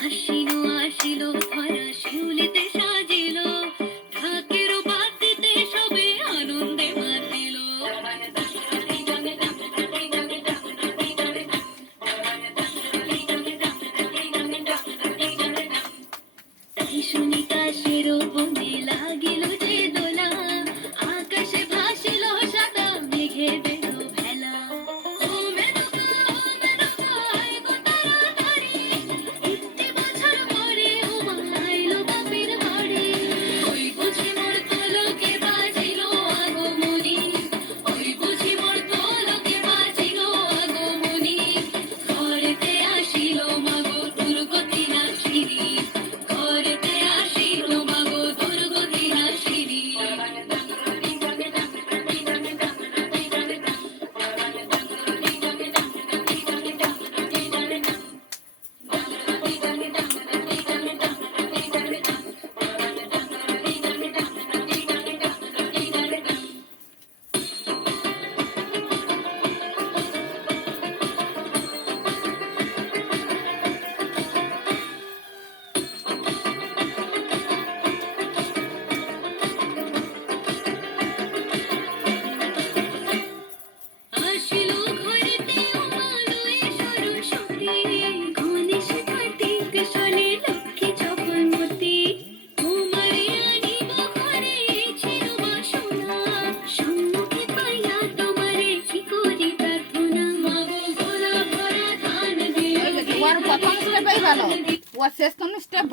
আসিল আসিল ধরা শিউলিতে সাজিল ঢাকের বাতিতে সবে আনন্দে মাতিল শুনি কাশের বনে লাগিল যে দোলা আকাশে ভাসিল সাদা মেঘে দেহ ভেলা ও মেনকা আয় গো তাড়াতাড়ি একটি বছর পরে উমা আইল বাপের বাড়ি ওই বুঝি মোর তোলকে বাজিল আগমনী ওই বুঝি মোর তোলকে বাজিল আগমনী ঘরেতে আসিল মাগো দুর্গতি নাশিনী ঘরেতে আসিল মাগো দুর্গতি নাশিনী আসিল ঘরেতে উমা লয়ে সরস্বতী গণেশ কার্তিক শনি লক্ষ্মী চক্রবর্তী তোমারে আনিব ঘরে ছিল বাসনা সম্মুখে পাইয়া তোমারে কি করি প্রার্থনা মাগো গোলা ভরা ধান দিও ওর প্রথম স্টেপই ভালো, ও শেষ কোন স্টেপ